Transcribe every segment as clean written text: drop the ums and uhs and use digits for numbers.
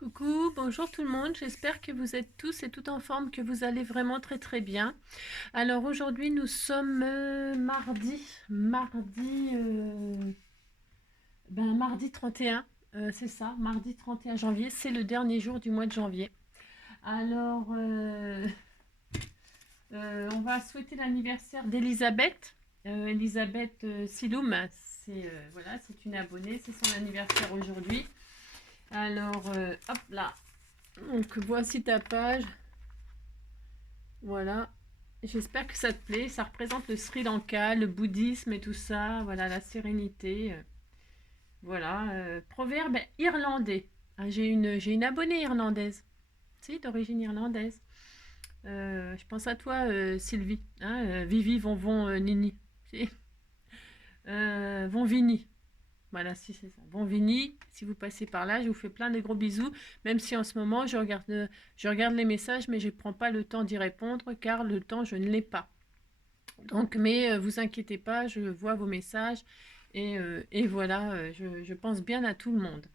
Coucou, bonjour tout le monde, j'espère que vous êtes tous et toutes en forme, que vous allez vraiment très très bien. Alors aujourd'hui nous sommes mardi 31, c'est ça, mardi 31 janvier, c'est le dernier jour du mois de janvier. Alors on va souhaiter l'anniversaire d'Elisabeth, Elisabeth Siloum, voilà, c'est une abonnée, c'est son anniversaire aujourd'hui. Alors hop là, donc voici ta page. Voilà. J'espère que ça te plaît. Ça représente le Sri Lanka, le bouddhisme et tout ça. Voilà, la sérénité. Voilà. Proverbe irlandais. Ah, j'ai une abonnée irlandaise. Si, d'origine irlandaise. Je pense à toi, Sylvie. Hein, Vivi, Nini. Si. Von Vini. Voilà, si c'est ça. Bon, Vini, si vous passez par là, je vous fais plein de gros bisous. Même si en ce moment, je regarde les messages, mais je ne prends pas le temps d'y répondre, car le temps, je ne l'ai pas. Donc, mais vous inquiétez pas, je vois vos messages. Et voilà, je pense bien à tout le monde.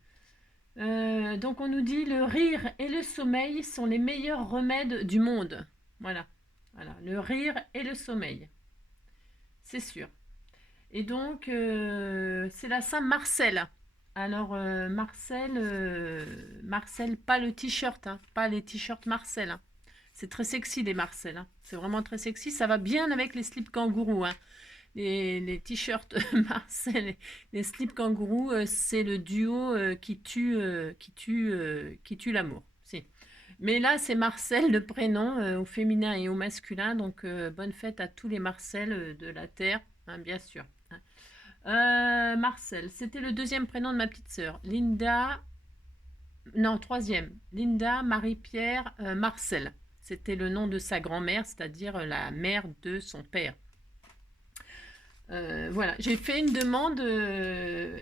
Donc, on nous dit, le rire et le sommeil sont les meilleurs remèdes du monde. Voilà. Voilà, le rire et le sommeil. C'est sûr. Et donc, c'est la Saint-Marcel. Alors, Marcel, pas le t-shirt, hein, pas les t-shirts Marcel, hein. C'est très sexy les Marcel, hein. C'est vraiment très sexy. Ça va bien avec les slips kangourous, hein. Les t-shirts Marcel, les slips kangourous, c'est le duo qui tue l'amour. Si. Mais là, c'est Marcel, le prénom, au féminin et au masculin. Donc, bonne fête à tous les Marcel de la Terre, hein, bien sûr. Hein. Marcel, c'était le deuxième prénom de ma petite sœur. Linda, non, troisième. Linda Marie-Pierre Marcel. C'était le nom de sa grand-mère, c'est-à-dire la mère de son père. Voilà, j'ai fait une demande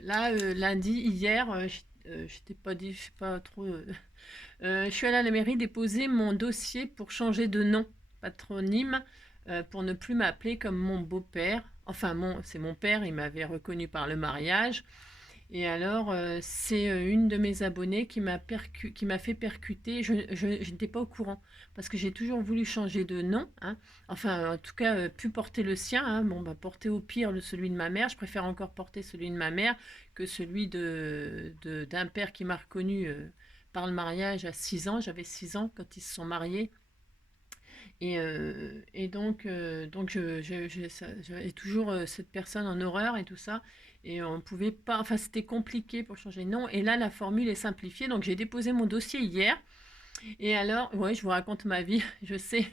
lundi, hier. Je t'ai pas dit, je sais pas trop. Je suis allée à la mairie déposer mon dossier pour changer de nom, patronyme, pour ne plus m'appeler comme mon beau-père. Enfin, c'est mon père, il m'avait reconnu par le mariage. Et alors, c'est une de mes abonnées qui m'a fait percuter. Je n'étais pas au courant parce que j'ai toujours voulu changer de nom, hein. Enfin, en tout cas, plus porter le sien, hein. Bon, bah, porter au pire celui de ma mère. Je préfère encore porter celui de ma mère que celui d'un père qui m'a reconnu par le mariage à 6 ans. J'avais 6 ans quand ils se sont mariés. Et donc j'avais toujours cette personne en horreur et tout ça. Et on pouvait pas, enfin c'était compliqué pour changer de nom. Et là, la formule est simplifiée. Donc j'ai déposé mon dossier hier. Et alors, ouais, je vous raconte ma vie, je sais.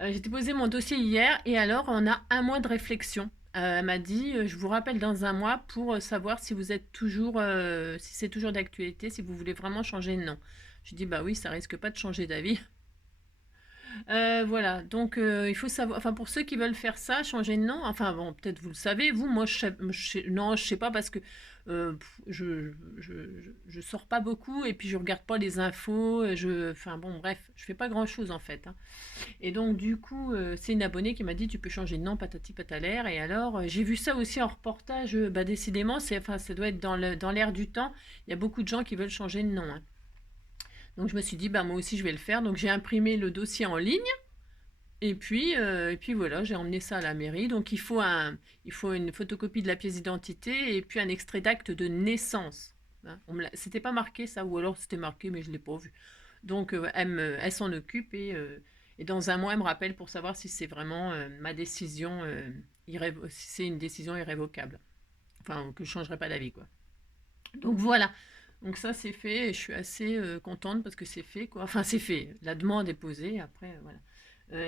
J'ai déposé mon dossier hier et alors on a un mois de réflexion. Elle m'a dit, je vous rappelle dans un mois pour savoir si vous êtes toujours, si c'est toujours d'actualité, si vous voulez vraiment changer de nom. Je dis, bah oui, ça risque pas de changer d'avis. Voilà, donc il faut savoir, enfin pour ceux qui veulent faire ça, changer de nom, enfin bon, peut-être vous le savez, vous, moi non, je sais pas parce que je sors pas beaucoup et puis je regarde pas les infos, enfin bon, bref, je fais pas grand-chose en fait, hein. Et donc du coup, c'est une abonnée qui m'a dit tu peux changer de nom, patati patalaire, et alors j'ai vu ça aussi en reportage, bah décidément, enfin ça doit être dans l'air du temps, il y a beaucoup de gens qui veulent changer de nom, hein. Donc je me suis dit, bah moi aussi je vais le faire. Donc j'ai imprimé le dossier en ligne. Et puis voilà, j'ai emmené ça à la mairie. Donc il faut une photocopie de la pièce d'identité et puis un extrait d'acte de naissance. Hein, c'était pas marqué ça, ou alors c'était marqué, mais je l'ai pas vu. Donc elle s'en occupe et dans un mois, elle me rappelle pour savoir si c'est vraiment ma décision, si c'est une décision irrévocable. Enfin, que je changerai pas d'avis, quoi. Donc voilà. Donc ça c'est fait et je suis assez contente parce que c'est fait, quoi. Enfin c'est fait. La demande est posée. Après voilà.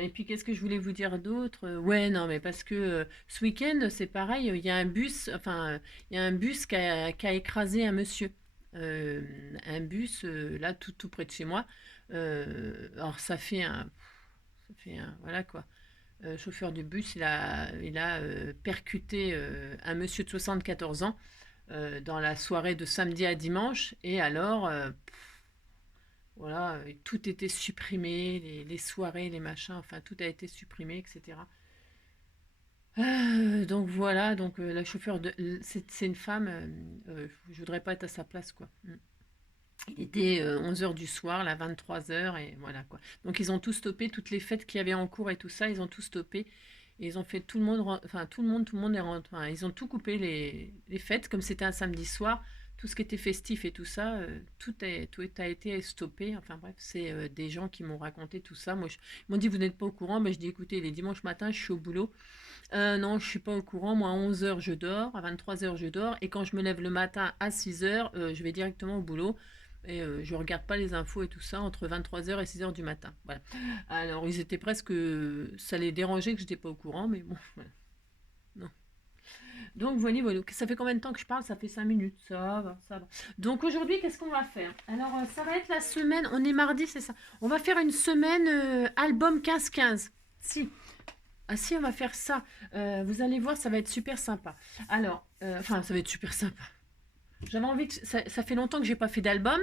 Et puis qu'est-ce que je voulais vous dire d'autre? Ouais, non, mais parce que ce week-end c'est pareil. Il y a un bus. Enfin il y a un bus qui a écrasé un monsieur. Euh, un bus là tout près de chez moi. Alors ça fait un voilà quoi. Chauffeur du bus, il a percuté un monsieur de 74 ans dans la soirée de samedi à dimanche. Et alors, voilà, tout était supprimé, les soirées, les machins, enfin, tout a été supprimé, etc. Donc voilà, donc la chauffeur c'est une femme, je voudrais pas être à sa place, quoi. Mm. Il était 11 heures du soir, là 23 heures, et voilà quoi. Donc ils ont tout stoppé, toutes les fêtes qu'il y avait en cours et tout ça, ils ont tout stoppé. Et ils ont fait tout le monde, enfin tout le monde est rentré. Enfin, ils ont tout coupé les fêtes, comme c'était un samedi soir, tout ce qui était festif et tout ça, tout a été stoppé. Enfin bref, c'est des gens qui m'ont raconté tout ça. Moi, ils m'ont dit, vous n'êtes pas au courant, mais je dis, écoutez, les dimanches matins, je suis au boulot. Non, je suis pas au courant. Moi, à 11 heures, je dors. À 23 heures, je dors. Et quand je me lève le matin à 6 heures, je vais directement au boulot. Et je regarde pas les infos et tout ça entre 23 heures et 6 heures du matin. Voilà. Alors, ils étaient presque. Ça les dérangeait que j'étais pas au courant, mais bon, voilà. Non. Donc, voilà. Ça fait combien de temps que je parle? Ça fait 5 minutes. Ça va, ça va. Donc, aujourd'hui, qu'est-ce qu'on va faire? Alors, ça va être la semaine. On est mardi, c'est ça. On va faire une semaine album 15-15. Si. Ah si, on va faire ça. Vous allez voir, ça va être super sympa. Alors, enfin, ça va être super sympa. J'avais envie de... Ça fait longtemps que j'ai pas fait d'album.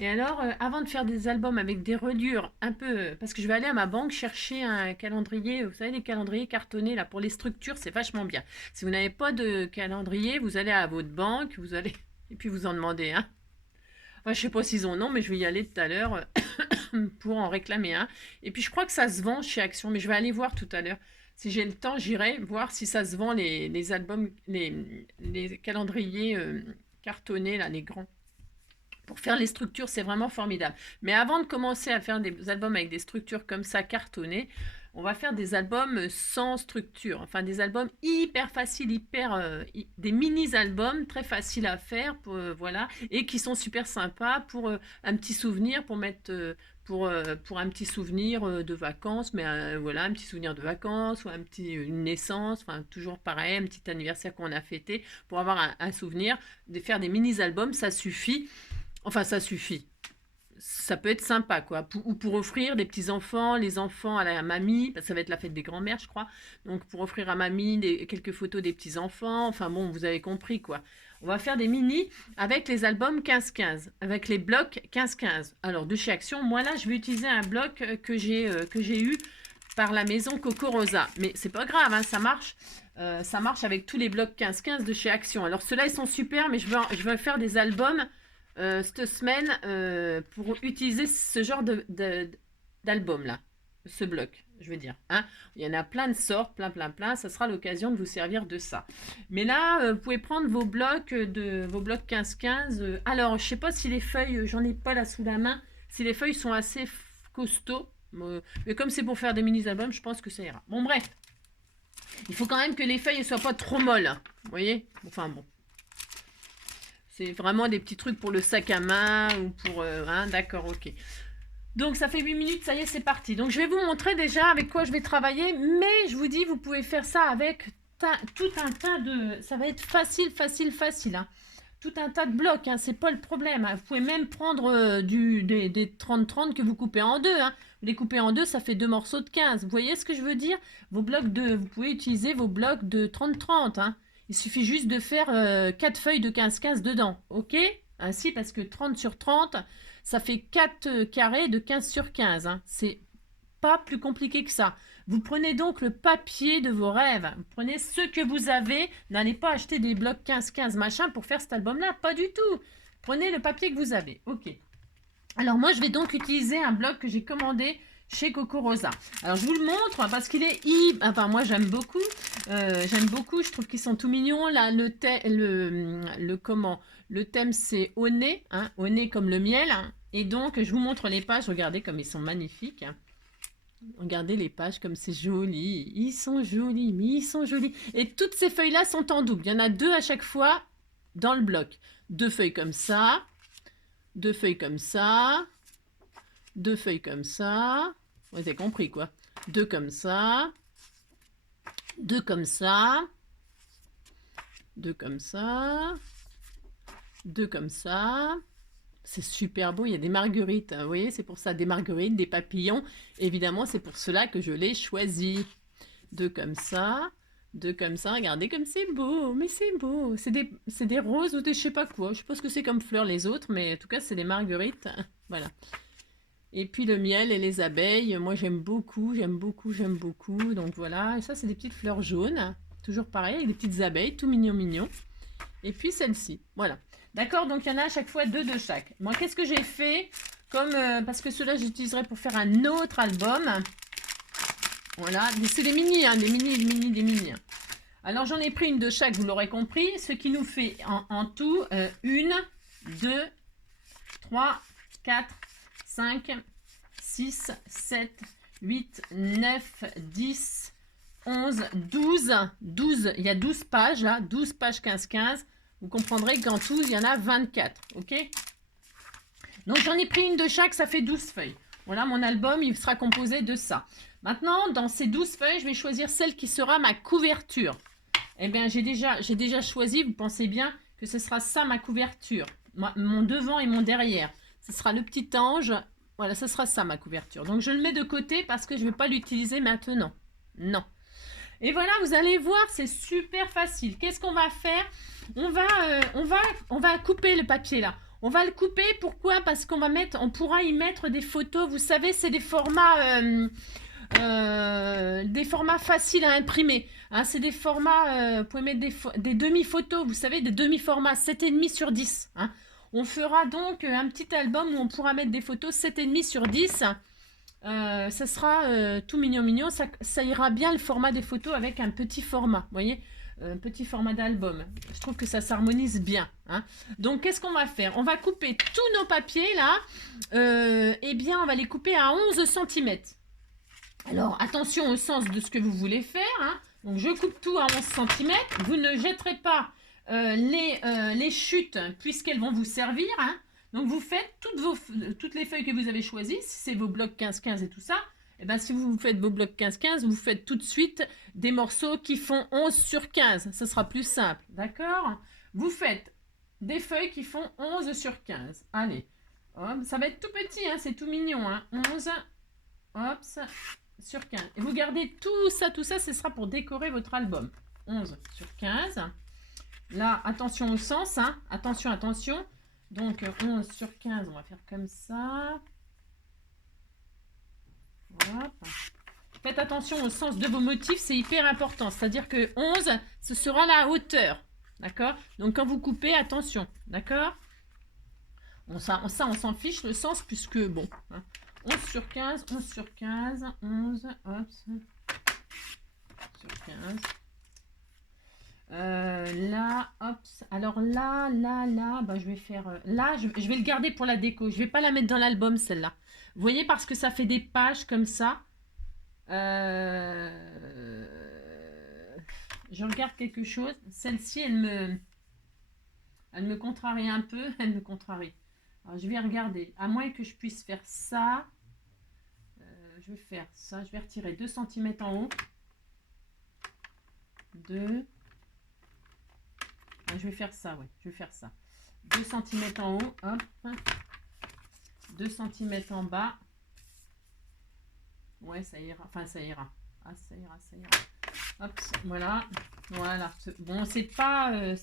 Et alors, avant de faire des albums avec des reliures un peu... Parce que je vais aller à ma banque chercher un calendrier. Vous savez, les calendriers cartonnés, là, pour les structures, c'est vachement bien. Si vous n'avez pas de calendrier, vous allez à votre banque, vous allez... Et puis vous en demandez un. Enfin, je sais pas s'ils ont non, mais je vais y aller tout à l'heure pour en réclamer un. Et puis je crois que ça se vend chez Action, mais je vais aller voir tout à l'heure. Si j'ai le temps, j'irai voir si ça se vend les albums, les calendriers cartonnés, là, les grands. Pour faire les structures, c'est vraiment formidable. Mais avant de commencer à faire des albums avec des structures comme ça, cartonnées, on va faire des albums sans structure. Enfin, des albums hyper faciles, des mini-albums très faciles à faire, voilà, et qui sont super sympas pour un petit souvenir, pour mettre... pour un petit souvenir de vacances, mais voilà, un petit souvenir de vacances, ou une naissance, enfin toujours pareil, un petit anniversaire qu'on a fêté, pour avoir un souvenir, de faire des mini-albums, ça suffit. Enfin, ça suffit. Ça peut être sympa, quoi. Ou pour offrir des petits-enfants, les enfants à la mamie, ça va être la fête des grands-mères, je crois. Donc, pour offrir à mamie quelques photos des petits-enfants. Enfin, bon, vous avez compris, quoi. On va faire des mini avec les albums 15-15, avec les blocs 15-15. Alors, de chez Action, moi, là, je vais utiliser un bloc que j'ai eu par la maison Coco Rosa. Mais c'est pas grave, hein, ça marche. Ça marche avec tous les blocs 15-15 de chez Action. Alors, ceux-là, ils sont super, mais je veux faire des albums cette semaine pour utiliser ce genre d'album là, ce bloc, je veux dire. Hein. Il y en a plein de sortes, plein. Ça sera l'occasion de vous servir de ça. Mais là, vous pouvez prendre vos blocs 15-15. Alors, je sais pas si les feuilles, j'en ai pas là sous la main, si les feuilles sont assez costauds. Mais comme c'est pour faire des mini-albums, je pense que ça ira. Bon, bref. Il faut quand même que les feuilles ne soient pas trop molles. Hein. Vous voyez? Enfin, bon. C'est vraiment des petits trucs pour le sac à main ou pour... hein, d'accord, ok. Donc ça fait 8 minutes, ça y est, c'est parti. Donc je vais vous montrer déjà avec quoi je vais travailler. Mais je vous dis, vous pouvez faire ça avec tout un tas de... Ça va être facile. Hein. Tout un tas de blocs, hein, c'est pas le problème. Hein. Vous pouvez même prendre des 30-30 que vous coupez en deux. Hein. Vous les coupez en deux, ça fait deux morceaux de 15. Vous voyez ce que je veux dire? Vous pouvez utiliser vos blocs de 30-30. Hein. Il suffit juste de faire 4 feuilles de 15-15 dedans. Ok? Ainsi, parce que 30 sur 30, ça fait 4 carrés de 15 sur 15. Hein. C'est pas plus compliqué que ça. Vous prenez donc le papier de vos rêves. Vous prenez ce que vous avez. N'allez pas acheter des blocs 15-15 machin pour faire cet album-là. Pas du tout. Prenez le papier que vous avez. Ok. Alors moi, je vais donc utiliser un bloc que j'ai commandé chez Coco Rosa. Alors je vous le montre parce qu'il est enfin moi j'aime beaucoup. Je trouve qu'ils sont tout mignons. Là le thème c'est au nez, hein, au nez comme le miel. Hein. Et donc je vous montre les pages. Regardez comme ils sont magnifiques. Hein. Regardez les pages comme c'est joli. Ils sont jolis, mais ils sont jolis. Et toutes ces feuilles là sont en double. Il y en a 2 à chaque fois dans le bloc. 2 feuilles comme ça, 2 feuilles comme ça, 2 feuilles comme ça. Vous avez compris quoi. 2 comme ça. 2 comme ça. 2 comme ça. 2 comme ça. C'est super beau, il y a des marguerites. Vous voyez, c'est pour ça, des marguerites, des papillons. Évidemment, c'est pour cela que je l'ai choisi. 2 comme ça. 2 comme ça. Regardez comme c'est beau. Mais c'est beau. C'est des roses ou des je sais pas quoi. Je sais pas ce que c'est comme fleurs les autres, mais en tout cas, c'est des marguerites. Voilà. Et puis le miel et les abeilles, moi j'aime beaucoup. Donc voilà, et ça c'est des petites fleurs jaunes, toujours pareil, avec des petites abeilles, tout mignon. Et puis celle-ci, voilà. D'accord, donc il y en a à chaque fois 2 de chaque. Moi, qu'est-ce que j'ai fait comme, parce que ceux-là, j'utiliserai pour faire un autre album. Voilà, c'est des mini, hein, des mini. Hein. Alors, j'en ai pris une de chaque, vous l'aurez compris, ce qui nous fait en tout 1, 2, 3, 4, 5, 6, 7, 8, 9, 10, 11, 12. 12, il y a 12 pages là, 12 pages 15. Vous comprendrez qu'en tout, il y en a 24, ok? Donc, j'en ai pris une de chaque, ça fait 12 feuilles. Voilà, mon album, il sera composé de ça. Maintenant, dans ces 12 feuilles, je vais choisir celle qui sera ma couverture. Eh bien, j'ai déjà choisi, vous pensez bien que ce sera ça ma couverture. Mon devant et mon derrière. Ce sera le petit ange. Voilà, ce sera ça ma couverture. Donc, je le mets de côté parce que je ne vais pas l'utiliser maintenant. Non. Et voilà, vous allez voir, c'est super facile. Qu'est-ce qu'on va faire? On va couper le papier là. On va le couper, pourquoi? Parce on pourra y mettre des photos. Vous savez, c'est des formats faciles à imprimer. Hein, c'est des formats, vous pouvez mettre des demi-photos, vous savez, des demi-formats 7,5 sur 10. Hein. On fera donc un petit album où on pourra mettre des photos 7,5 sur 10. Ça sera tout mignon. Ça ira bien le format des photos avec un petit format, vous voyez, un petit format d'album. Je trouve que ça s'harmonise bien. Hein. Donc, qu'est-ce qu'on va faire? On va couper tous nos papiers là. Eh bien, on va les couper à 11 cm. Alors, attention au sens de ce que vous voulez faire. Hein. Donc, je coupe tout à 11 cm. Vous ne jetterez pas les chutes puisqu'elles vont vous servir. Hein. Donc, vous faites toutes les feuilles que vous avez choisies. Si c'est vos blocs 15-15 et tout ça, et bien, si vous faites vos blocs 15-15, vous faites tout de suite des morceaux qui font 11 sur 15. Ce sera plus simple. D'accord? Vous faites des feuilles qui font 11 sur 15. Allez. Hop, ça va être tout petit. Hein, c'est tout mignon. Hein. 11. Hop, sur 15. Et vous gardez tout ça, ce sera pour décorer votre album. 11 sur 15. Là, attention au sens, hein. Attention. Donc, 11 sur 15, on va faire comme ça. Hop. Faites attention au sens de vos motifs, c'est hyper important. C'est-à-dire que 11, ce sera la hauteur. D'accord? Donc, quand vous coupez, attention. D'accord? On s'en fiche le sens, puisque, bon... Hein, 11 sur 15, 11 sur 15, 11, hop, sur 15. Là, hop, alors là, bah, je vais faire, là, je vais le garder pour la déco. Je vais pas la mettre dans l'album, celle-là. Vous voyez, parce que ça fait des pages comme ça. Je regarde quelque chose. Celle-ci, elle me contrarie un peu. Elle me contrarie. Alors, je vais regarder. À moins que je puisse faire ça. Je vais faire ça. Je vais retirer 2 cm en haut. 2. Je vais faire ça, ouais. Je vais faire ça. 2 cm en haut. Hop. 2 cm en bas. Ouais, ça ira. Enfin, ça ira. Ah, ça ira. Hop, voilà. Voilà. Bon, c'est pas...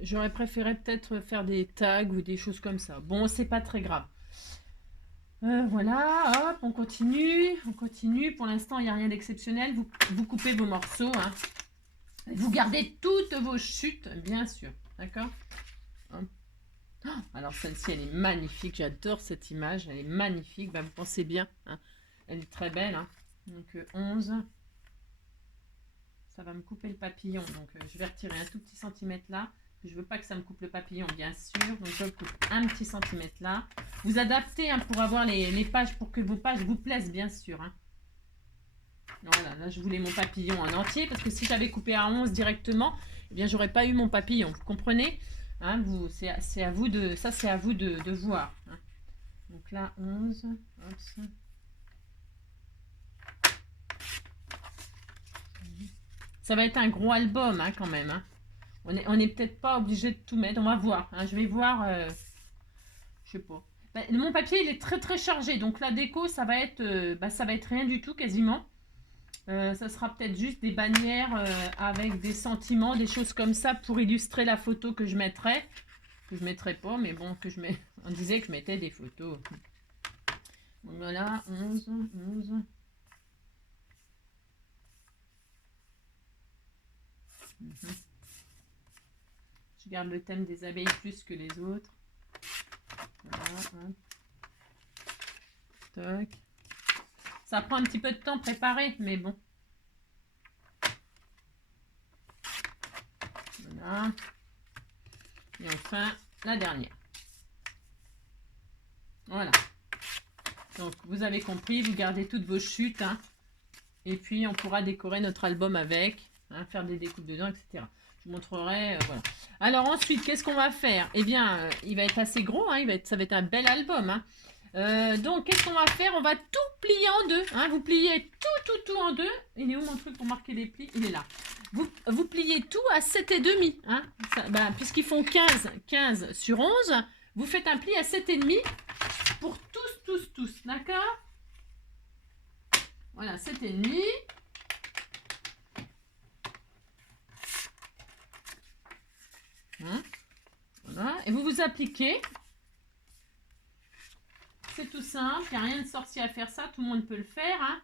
j'aurais préféré peut-être faire des tags ou des choses comme ça. Bon, c'est pas très grave. Voilà, hop, on continue. Pour l'instant, il n'y a rien d'exceptionnel. Vous coupez vos morceaux. Hein. Vous gardez toutes vos chutes, bien sûr. D'accord? Alors, celle-ci, elle est magnifique. J'adore cette image. Elle est magnifique. Bah, vous pensez bien. Hein. Elle est très belle. Hein. Donc, 11. Ça va me couper le papillon. Donc, je vais retirer un tout petit centimètre là. Je ne veux pas que ça me coupe le papillon, bien sûr. Donc, je coupe un petit centimètre là. Vous adaptez hein, pour avoir les pages, pour que vos pages vous plaisent, bien sûr. Hein. Voilà, là, je voulais mon papillon en entier. Parce que si j'avais coupé à 11 directement, eh bien, j'aurais pas eu mon papillon. Vous comprenez hein, c'est à vous de... Ça, c'est à vous de voir. Hein. Donc là, 11. Hop, ça va être un gros album, hein, quand même. Hein. On est peut-être pas obligé de tout mettre. On va voir. Hein. Je vais voir. Je sais pas. Bah, mon papier, il est très très chargé. Donc la déco, ça va être rien du tout quasiment. Ça sera peut-être juste des bannières avec des sentiments, des choses comme ça pour illustrer la photo que je mettrai. Que je mettrai pas, mais bon, on disait que je mettais des photos. Donc, voilà, 11. Je garde le thème des abeilles plus que les autres. Voilà, hop. Toc. Ça prend un petit peu de temps préparé, mais bon. Voilà. Et enfin, la dernière. Voilà. Donc, vous avez compris, vous gardez toutes vos chutes. Hein, et puis, on pourra décorer notre album avec, hein, faire des découpes dedans, etc. Je vous montrerai, voilà. Alors ensuite, qu'est-ce qu'on va faire? Eh bien, il va être assez gros, hein, ça va être un bel album. Hein. Donc, qu'est-ce qu'on va faire? On va tout plier en deux. Hein. Vous pliez tout en deux. Il est où mon truc pour marquer les plis? Il est là. Vous pliez tout à 7,5. Hein. Puisqu'ils font 15 sur 11, vous faites un pli à 7,5 pour tous. D'accord? Voilà, 7,5. Hein, voilà, et vous appliquez. C'est tout simple, il n'y a rien de sorcier à faire ça, tout le monde peut le faire. Hein.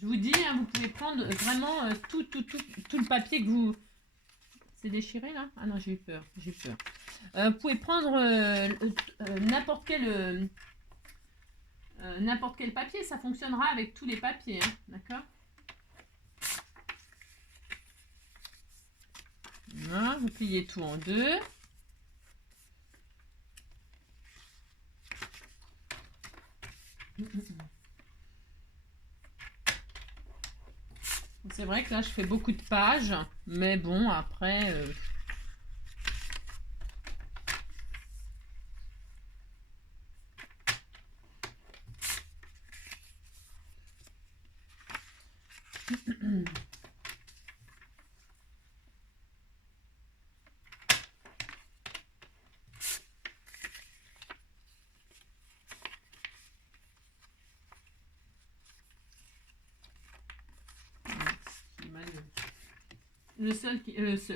Je vous dis, hein, vous pouvez prendre vraiment tout le papier que vous... C'est déchiré là? Ah non, j'ai eu peur. Vous pouvez prendre n'importe quel papier, ça fonctionnera avec tous les papiers, hein, d'accord? Voilà, vous pliez tout en deux. C'est vrai que là, je fais beaucoup de pages, mais bon, après...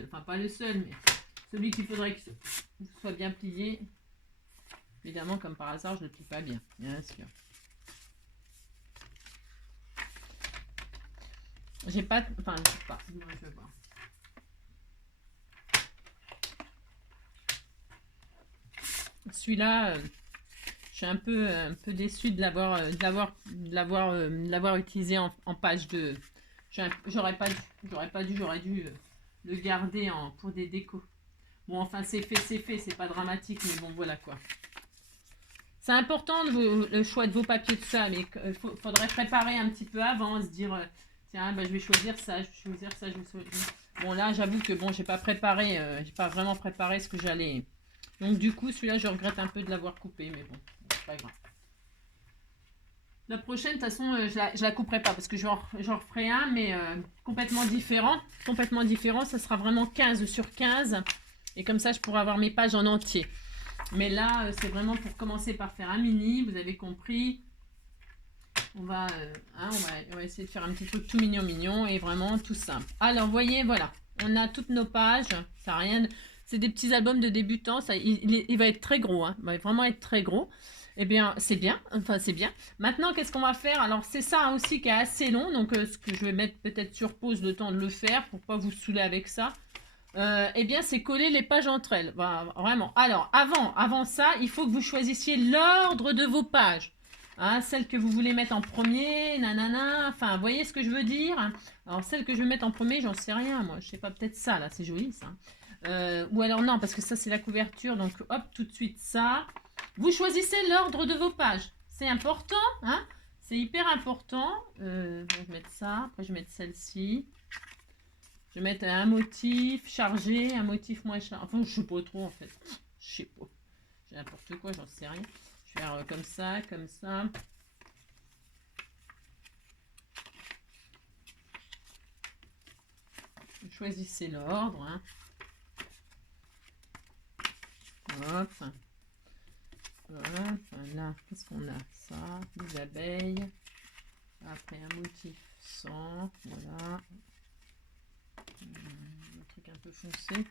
enfin pas le seul, mais celui qu'il faudrait que soit bien plié. Évidemment, comme par hasard, je ne le plie pas bien sûr. J'ai pas, enfin, je sais pas, je vais voir. Celui-là, je suis un peu déçue de l'avoir utilisé en page 2. J'aurais dû le garder pour des décos. Bon, enfin, c'est fait, c'est pas dramatique, mais bon, voilà quoi. C'est important le choix de vos papiers, tout ça, mais il faudrait préparer un petit peu avant, se dire, tiens, je vais choisir ça, Bon, là, j'avoue que bon, j'ai pas vraiment préparé ce que j'allais. Donc, du coup, celui-là, je regrette un peu de l'avoir coupé, mais bon, c'est pas grave. La prochaine, de toute façon, je la couperai pas parce que j'en referai un, mais complètement différent. Complètement différent, ça sera vraiment 15 sur 15. Et comme ça, je pourrai avoir mes pages en entier. Mais là, c'est vraiment pour commencer par faire un mini, vous avez compris. On va essayer de faire un petit truc tout mignon et vraiment tout simple. Alors, voyez, voilà, on a toutes nos pages. Ça rien. C'est des petits albums de débutants. Ça, il va être très gros. Hein, il va vraiment être très gros. Eh bien, c'est bien. Enfin, c'est bien. Maintenant, qu'est-ce qu'on va faire? Alors, c'est ça aussi qui est assez long. Donc, ce que je vais mettre peut-être sur pause le temps de le faire pour pas vous saouler avec ça. Eh bien, c'est coller les pages entre elles. Bah, vraiment. Alors, avant ça, il faut que vous choisissiez l'ordre de vos pages. Hein, celle que vous voulez mettre en premier, nanana. Enfin, vous voyez ce que je veux dire? Alors, celle que je vais mettre en premier, j'en sais rien, moi. Je sais pas, peut-être ça, là. C'est joli, ça. Ou alors, non, parce que ça, c'est la couverture. Donc, hop, tout de suite, ça. Vous choisissez l'ordre de vos pages. C'est important, hein? C'est hyper important. Bon, je vais mettre ça. Après, je vais mettre celle-ci. Je vais mettre un motif chargé, un motif moins chargé. Enfin, je sais pas trop en fait. Je sais pas. J'ai n'importe quoi, j'en sais rien. Je vais faire comme ça, comme ça. Choisissez l'ordre. Hein. Hop. Hop. Là, qu'est-ce qu'on a? Ça, des abeilles. Après, un motif sans. Voilà. Un truc un peu foncé.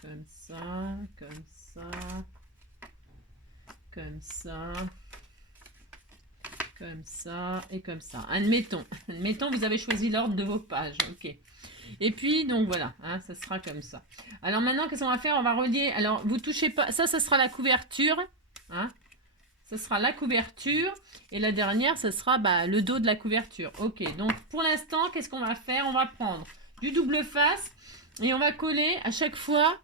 Comme ça, comme ça, comme ça, comme ça et comme ça. Admettons, vous avez choisi l'ordre de vos pages. Ok. Et puis, donc voilà, hein, ça sera comme ça. Alors maintenant, qu'est-ce qu'on va faire? On va relier. Alors, vous touchez pas. Ça sera la couverture. Hein. Ça sera la couverture. Et la dernière, ça sera le dos de la couverture. Ok, donc pour l'instant, qu'est-ce qu'on va faire? On va prendre du double face et on va coller à chaque fois.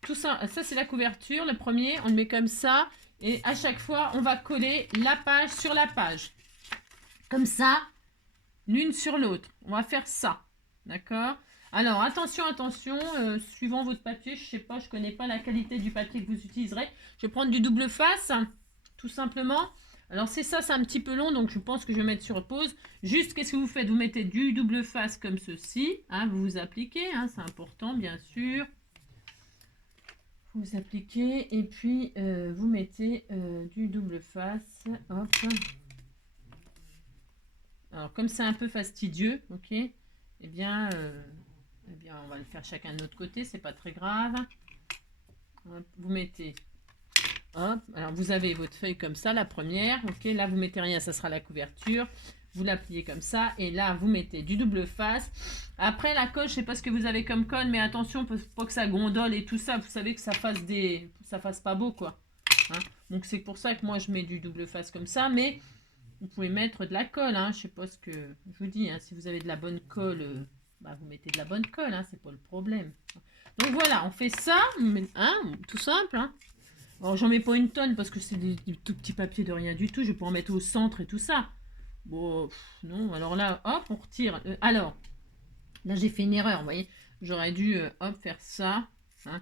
Tout ça, ça c'est la couverture. Le premier, on le met comme ça. Et à chaque fois, on va coller la page sur la page. Comme ça, l'une sur l'autre. On va faire ça. D'accord? Alors, attention, suivant votre papier, je sais pas, je connais pas la qualité du papier que vous utiliserez. Je vais prendre du double face, tout simplement. Alors, c'est un petit peu long, donc je pense que je vais mettre sur pause. Juste, qu'est-ce que vous faites? Vous mettez du double face comme ceci. Hein, vous vous appliquez, hein, c'est important, bien sûr. Vous appliquez et puis vous mettez du double face. Hop. Alors, comme c'est un peu fastidieux, ok, eh bien, on va le faire chacun de notre côté, c'est pas très grave. Hop, vous mettez, hop, alors vous avez votre feuille comme ça, la première, ok, là vous mettez rien, ça sera la couverture. Vous la pliez comme ça, et là vous mettez du double face. Après la colle, je sais pas ce que vous avez comme colle, mais attention, pour pas que ça gondole et tout ça, vous savez que ça fasse pas beau, quoi. Hein, donc c'est pour ça que moi je mets du double face comme ça, mais vous pouvez mettre de la colle, hein. Je sais pas ce que je vous dis, hein. Si vous avez de la bonne colle, vous mettez de la bonne colle, hein. C'est pas le problème. Donc voilà, on fait ça, hein, tout simple. Hein. Alors j'en mets pas une tonne parce que c'est des tout petits papiers de rien du tout. Je peux en mettre au centre et tout ça. Bon, non, alors là, hop, on retire. Alors, là j'ai fait une erreur, vous voyez. J'aurais dû, hop, faire ça. Hein.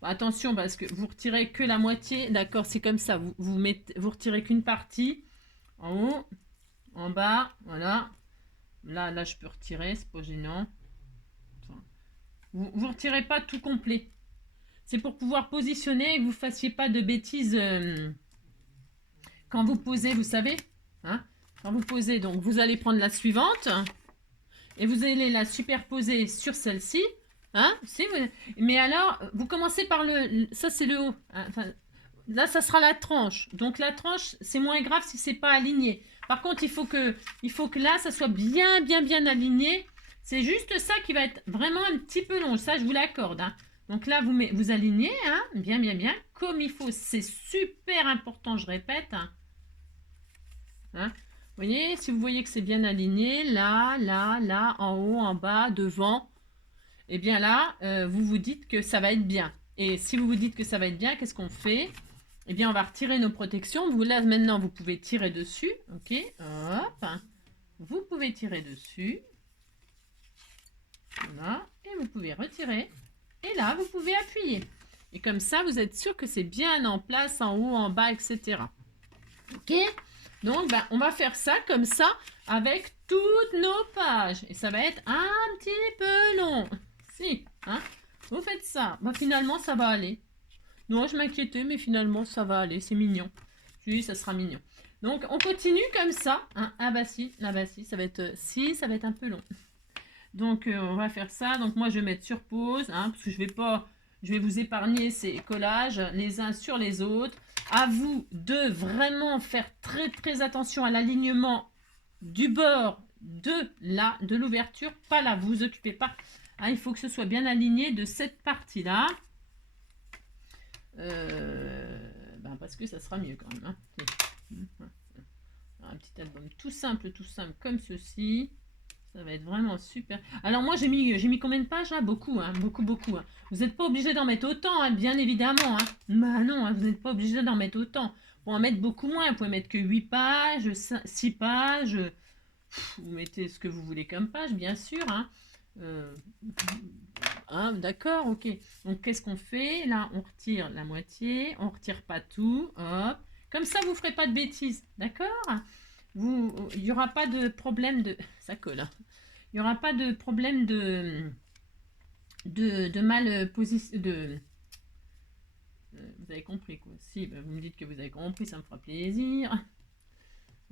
Bon, attention parce que vous retirez que la moitié. D'accord, c'est comme ça. Vous retirez qu'une partie. En haut, en bas, voilà. Là, je peux retirer, c'est pas gênant. Vous retirez pas tout complet. C'est pour pouvoir positionner et que vous fassiez pas de bêtises quand vous posez, vous savez. Hein, quand vous posez, donc vous allez prendre la suivante et vous allez la superposer sur celle-ci. Hein, mais alors, vous commencez par ça c'est le haut. Hein, enfin, là, ça sera la tranche. Donc la tranche, c'est moins grave si c'est pas aligné. Par contre, il faut que là, ça soit bien aligné. C'est juste ça qui va être vraiment un petit peu long. Ça, je vous l'accorde. Hein. Donc là, vous alignez, hein, bien, comme il faut. C'est super important, je répète. Hein. Hein. Vous voyez, si vous voyez que c'est bien aligné, là, en haut, en bas, devant, et bien là, vous vous dites que ça va être bien. Et si vous vous dites que ça va être bien, qu'est-ce qu'on fait? Eh bien, on va retirer nos protections. Vous, là, maintenant, vous pouvez tirer dessus. Ok, hop. Vous pouvez tirer dessus. Voilà. Et vous pouvez retirer. Et là, vous pouvez appuyer. Et comme ça, vous êtes sûr que c'est bien en place, en haut, en bas, etc. Ok? Donc, on va faire ça comme ça avec toutes nos pages. Et ça va être un petit peu long. Si, hein? Vous faites ça. Finalement, ça va aller. Non, je m'inquiétais, mais finalement, ça va aller. C'est mignon. Oui, ça sera mignon. Donc, on continue comme ça. Hein. Ah bah si, ça va être... ça va être un peu long. Donc, on va faire ça. Donc, moi, je vais mettre sur pause, hein, parce que je vais vous épargner ces collages les uns sur les autres. À vous de vraiment faire très attention à l'alignement du bord de l'ouverture. Pas là, vous occupez pas. Hein, il faut que ce soit bien aligné de cette partie-là. Parce que ça sera mieux quand même. Hein. Un petit album tout simple comme ceci. Ça va être vraiment super. Alors moi j'ai mis combien de pages là? Beaucoup, hein, beaucoup. Hein. Vous n'êtes pas obligé d'en mettre autant, hein, bien évidemment. Hein. Bah non, hein, vous n'êtes pas obligé d'en mettre autant. Pour en mettre beaucoup moins, vous pouvez mettre que 8 pages, 6 pages. Vous mettez ce que vous voulez comme page, bien sûr. Hein. Hein, d'accord, ok. Donc qu'est-ce qu'on fait? Là, on retire la moitié, on retire pas tout. Hop. Comme ça, vous ne ferez pas de bêtises, d'accord? Il n'y aura pas de problème de... Ça colle. Hein. Il n'y aura pas de problème de mal position... vous avez compris quoi. Si, vous me dites que vous avez compris, ça me fera plaisir.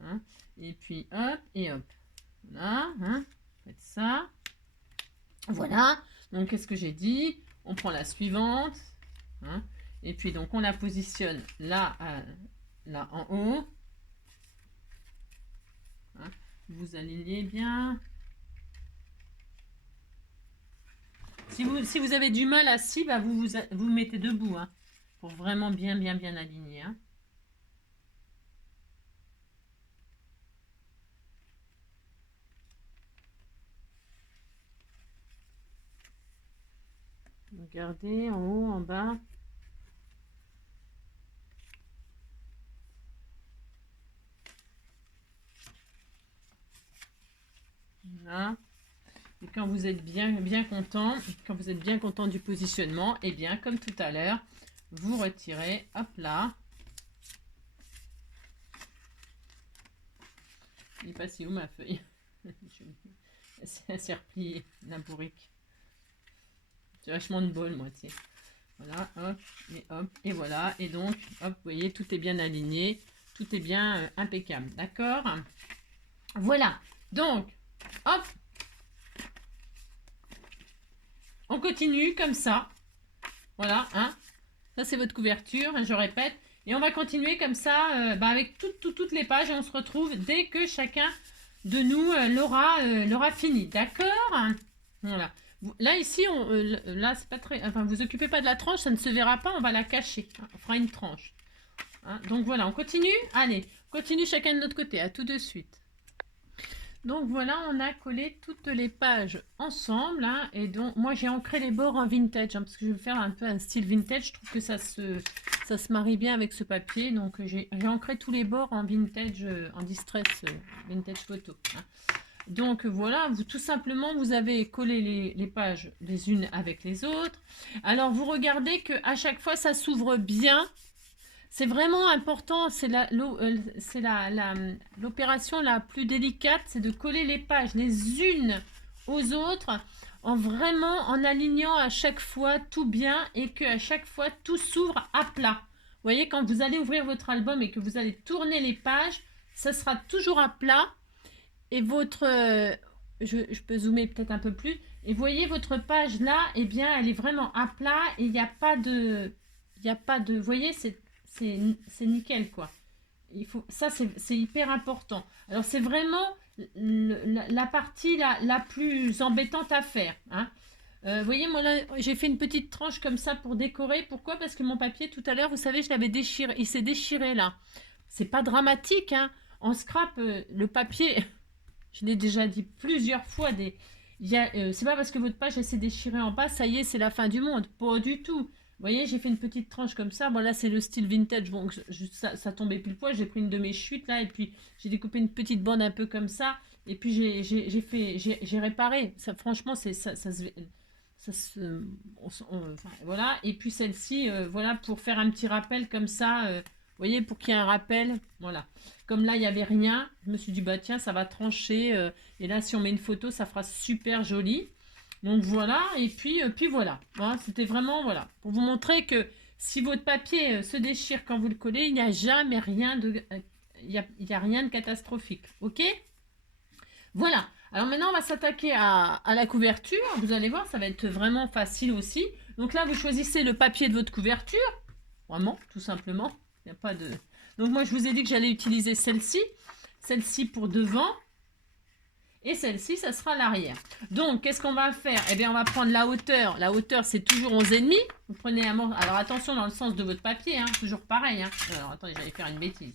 Hein. Et puis hop, et hop. Voilà, hein. Faites ça. Voilà. Donc qu'est-ce que j'ai dit? On prend la suivante. Hein. Et puis donc on la positionne là, là en haut. Hein. Vous alignez bien. Si vous avez du mal assis, bah vous mettez debout. Hein, pour vraiment bien aligner. Hein. Regardez en haut, en bas. Voilà. Et quand vous êtes bien content, quand vous êtes bien content du positionnement, et bien comme tout à l'heure, vous retirez, hop là. Il est passé où ma feuille? Elle s'est repliée, la bourrique. J'ai vachement de bol, moi, tu sais. Voilà, hop, et voilà. Et donc, hop, vous voyez, tout est bien aligné, tout est bien impeccable, d'accord? Voilà, donc, hop, on continue comme ça. Voilà, hein. Ça, c'est votre couverture, hein, je répète. Et on va continuer comme ça avec toutes les pages. Et on se retrouve dès que chacun de nous l'aura fini. D'accord? Voilà. Là, ici, là, c'est pas très... Enfin, vous occupez pas de la tranche, ça ne se verra pas, on va la cacher. Hein, on fera une tranche. Hein, donc voilà, on continue. Allez, continue chacun de notre côté. À tout de suite. Donc voilà, on a collé toutes les pages ensemble. Hein, et donc, moi, j'ai ancré les bords en vintage. Hein, parce que je vais faire un peu un style vintage. Je trouve que ça se marie bien avec ce papier. Donc, j'ai ancré tous les bords en vintage, en distress, vintage photo. Hein. Donc voilà, tout simplement, vous avez collé les pages les unes avec les autres. Alors, vous regardez qu'à chaque fois, ça s'ouvre bien. C'est vraiment important, c'est l'opération la plus délicate, c'est de coller les pages les unes aux autres en alignant à chaque fois tout bien et qu'à chaque fois tout s'ouvre à plat. Vous voyez, quand vous allez ouvrir votre album et que vous allez tourner les pages, ça sera toujours à plat et votre... je peux zoomer peut-être un peu plus. Et vous voyez, votre page là, eh bien, elle est vraiment à plat et il n'y a pas de... Vous voyez, c'est nickel, quoi. Ça, c'est hyper important. Alors, c'est vraiment la partie la plus embêtante à faire. Hein. Vous voyez, moi, là, j'ai fait une petite tranche comme ça pour décorer. Pourquoi? Parce que mon papier, tout à l'heure, vous savez, je l'avais déchiré. Il s'est déchiré, là. C'est pas dramatique, hein. En scrap, le papier, je l'ai déjà dit plusieurs fois, c'est pas parce que votre page s'est déchirée en bas, ça y est, c'est la fin du monde. Pas du tout. Vous voyez, j'ai fait une petite tranche comme ça. Bon, là, c'est le style vintage. Bon, ça tombait pile poil. J'ai pris une de mes chutes, là, et puis j'ai découpé une petite bande un peu comme ça. Et puis, j'ai réparé. Ça, franchement, enfin, voilà. Et puis, celle-ci, voilà, pour faire un petit rappel comme ça. Vous voyez, pour qu'il y ait un rappel. Voilà. Comme là, il n'y avait rien, je me suis dit, bah tiens, ça va trancher. Et là, si on met une photo, ça fera super joli. Donc voilà, et puis voilà. Hein, c'était vraiment, voilà, pour vous montrer que si votre papier se déchire quand vous le collez, il n'y a jamais rien de... il y a rien de catastrophique. Ok? Voilà. Alors maintenant, on va s'attaquer à la couverture. Vous allez voir, ça va être vraiment facile aussi. Donc là, vous choisissez le papier de votre couverture. Vraiment, tout simplement. Il n'y a pas de... Donc moi, je vous ai dit que j'allais utiliser celle-ci. Celle-ci pour devant. Et celle-ci, ça sera l'arrière. Donc, qu'est-ce qu'on va faire? Eh bien, on va prendre la hauteur. La hauteur, c'est toujours 11,5. Vous prenez un morceau. Alors, attention dans le sens de votre papier. Hein, toujours pareil. Hein. Alors, attendez, j'allais faire une bêtise.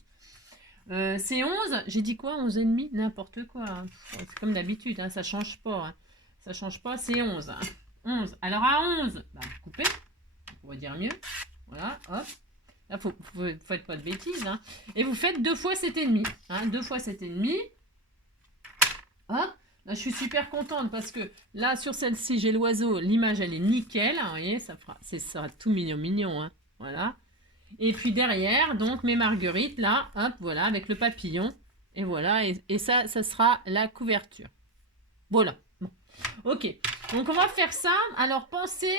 C'est 11. J'ai dit quoi? 11,5? N'importe quoi. Hein. C'est comme d'habitude. Hein, ça ne change pas. Hein. Ça ne change pas, c'est 11. Hein. 11. Alors, à 11, bah, vous coupez. On pourrait dire mieux. Voilà, hop. Là, vous ne faites pas de bêtises. Hein. Et vous faites 2 fois 7,5. Hein, 2 fois 7,5. Hop, là, je suis super contente parce que là, sur celle-ci, j'ai l'oiseau. L'image, elle est nickel. Hein, vous voyez, ça sera tout mignon. Hein, voilà. Et puis derrière, donc, mes marguerites, là, hop, voilà, avec le papillon. Et voilà, et ça sera la couverture. Voilà. Bon. Ok, donc on va faire ça. Alors, pensez,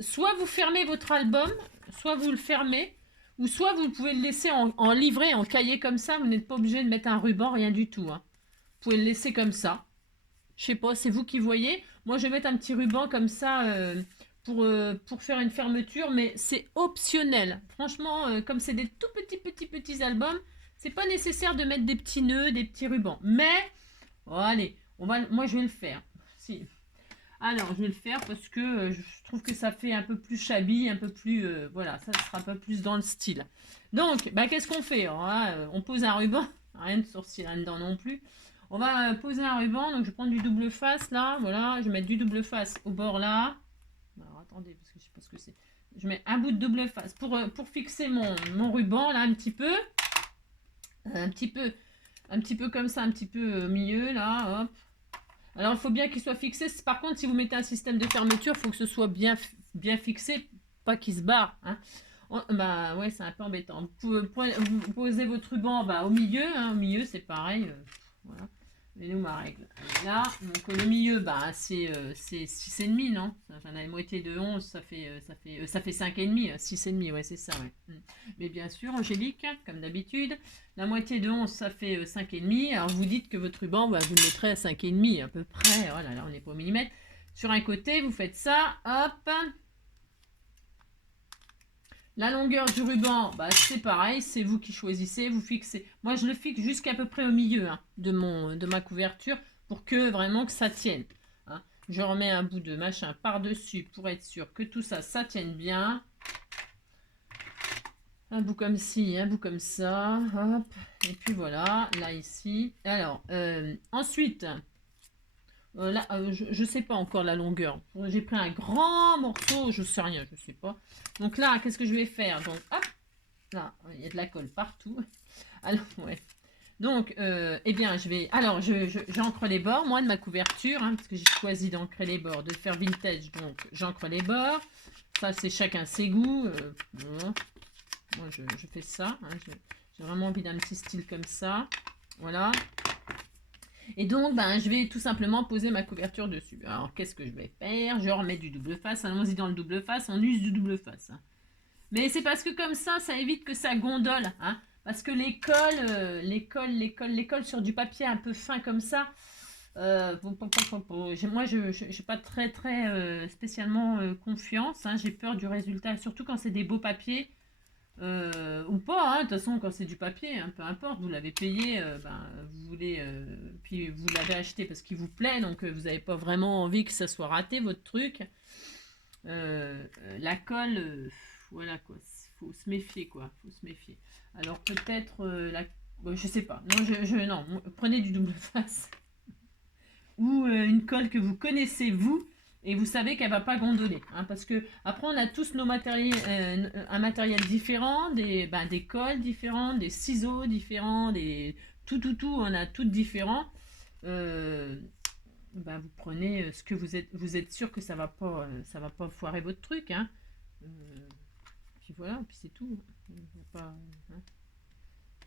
soit vous fermez votre album, soit vous le fermez, ou soit vous pouvez le laisser en livret, en cahier comme ça. Vous n'êtes pas obligé de mettre un ruban, rien du tout. Hein. Vous pouvez le laisser comme ça. Je sais pas, c'est vous qui voyez. Moi, je vais mettre un petit ruban comme ça pour faire une fermeture, mais c'est optionnel. Franchement, comme c'est des tout petits albums, c'est pas nécessaire de mettre des petits nœuds, des petits rubans. Mais, oh, allez, moi je vais le faire. Si. Alors, je vais le faire parce que je trouve que ça fait un peu plus shabby, un peu plus... voilà, ça sera un peu plus dans le style. Donc, bah, qu'est-ce qu'on fait? Alors là, on pose un ruban. Rien de sorcier là-dedans non plus. On va poser un ruban. Donc, je prends du double face là. Voilà, je vais mettre du double face au bord là. Alors, attendez, parce que je sais pas ce que c'est. Je mets un bout de double face pour fixer mon ruban là un petit peu. Un petit peu comme ça, un petit peu au milieu là, hop. Alors, il faut bien qu'il soit fixé. Par contre, si vous mettez un système de fermeture, il faut que ce soit bien fixé, pas qu'il se barre. Hein. Bah ouais, c'est un peu embêtant. Vous posez votre ruban bah, au milieu. Hein, au milieu, c'est pareil. Voilà. Donnez-nous ma règle. Là, donc le milieu, bah, c'est 6,5, non? Enfin, la moitié de 11, ça fait 5,5. 6,5, ouais, c'est ça, ouais. Mais bien sûr, Angélique, comme d'habitude, la moitié de 11, ça fait 5,5. Alors, vous dites que votre ruban, bah, vous le mettrez à 5,5 à peu près. Oh là là, on n'est pas au millimètre. Sur un côté, vous faites ça, hop. La longueur du ruban, bah, c'est pareil, c'est vous qui choisissez, vous fixez. Moi, je le fixe jusqu'à peu près au milieu hein, de ma couverture pour que vraiment que ça tienne. Hein. Je remets un bout de machin par-dessus pour être sûr que tout ça, ça tienne bien. Un bout comme ci, un bout comme ça. Hop. Et puis voilà, là, ici. Alors, ensuite... là, je sais pas encore la longueur. J'ai pris un grand morceau, je sais rien, je sais pas. Donc là, qu'est-ce que je vais faire? Donc, hop, là, il y a de la colle partout. Alors, ouais. Donc, eh bien, je vais... Alors, j'encre les bords, moi, de ma couverture, hein, parce que j'ai choisi d'ancrer les bords, de faire vintage, donc j'encre les bords. Ça, c'est chacun ses goûts. Bon. Moi, je fais ça. Hein, j'ai vraiment envie d'un petit style comme ça. Voilà. Et donc, ben, je vais tout simplement poser ma couverture dessus. Alors, qu'est-ce que je vais faire? Je remets du double face. Allons-y dans le double face. On use du double face. Mais c'est parce que comme ça évite que ça gondole. Hein, parce que l'école sur du papier un peu fin comme ça, moi, je n'ai pas très spécialement confiance. Hein, j'ai peur du résultat, surtout quand c'est des beaux papiers. Ou pas, hein, de toute façon, quand c'est du papier, hein, peu importe, vous l'avez payé, vous voulez, puis vous l'avez acheté parce qu'il vous plaît, donc vous n'avez pas vraiment envie que ça soit raté, votre truc. La colle, voilà quoi, faut se méfier, quoi, faut se méfier. Alors peut-être, bon, je sais pas, non, prenez du double face, ou une colle que vous connaissez, vous, et vous savez qu'elle va pas gondoler. Hein, parce que après, on a tous nos matériels, un matériel différent, des colles différentes, des ciseaux différents, tout, on a tout différent. Vous prenez ce que vous êtes sûr que ça va pas foirer votre truc. Hein. Puis voilà, puis c'est tout. Pas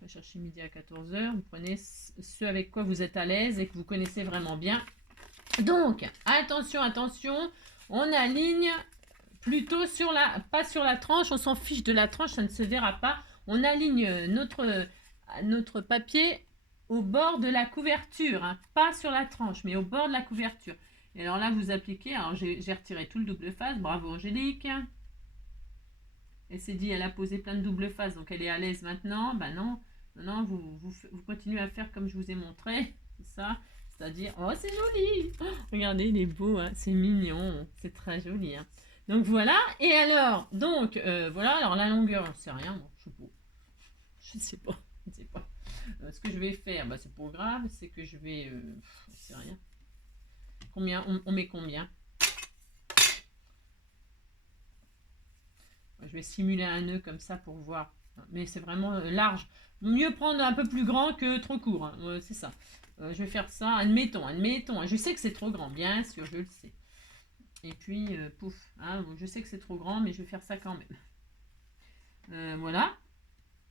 chercher midi à 14h. Vous prenez ce avec quoi vous êtes à l'aise et que vous connaissez vraiment bien. Donc, attention, on aligne plutôt pas sur la tranche, on s'en fiche de la tranche, ça ne se verra pas. On aligne notre papier au bord de la couverture, hein, pas sur la tranche, mais au bord de la couverture. Et alors là, vous appliquez, alors j'ai retiré tout le double face, bravo Angélique. Elle s'est dit, elle a posé plein de double face, donc elle est à l'aise maintenant. Ben non, vous continuez à faire comme je vous ai montré, c'est ça. C'est-à-dire, oh c'est joli, oh, regardez il est beau, hein, c'est mignon, c'est très joli. Hein. Donc voilà, et alors, donc voilà, alors la longueur, on sait rien, bon, je sais pas. Ce que je vais faire, c'est pas grave, c'est que je vais, je sais rien. Combien, on met combien? Je vais simuler un nœud comme ça pour voir, mais c'est vraiment large. Mieux prendre un peu plus grand que trop court, hein. C'est ça. Je vais faire ça, admettons, je sais que c'est trop grand, bien sûr, je le sais. Et puis, pouf, hein, je sais que c'est trop grand, mais je vais faire ça quand même. Voilà,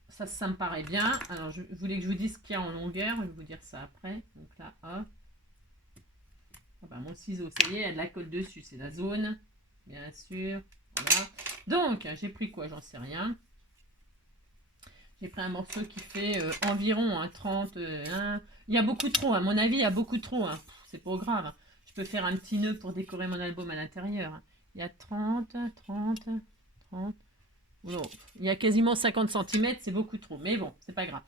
ça me paraît bien. Alors, je voulais que je vous dise ce qu'il y a en longueur, je vais vous dire ça après. Donc là, hop. Mon ciseau, ça y est, il y a de la colle dessus, c'est la zone, bien sûr. Voilà. Donc, j'ai pris quoi? J'en sais rien. J'ai pris un morceau qui fait environ 30. Il y a beaucoup trop, à mon avis, il y a beaucoup trop. Hein. C'est pas grave. Hein. Je peux faire un petit nœud pour décorer mon album à l'intérieur. Hein. Il y a 30. Oh, il y a quasiment 50 cm, c'est beaucoup trop. Mais bon, c'est pas grave.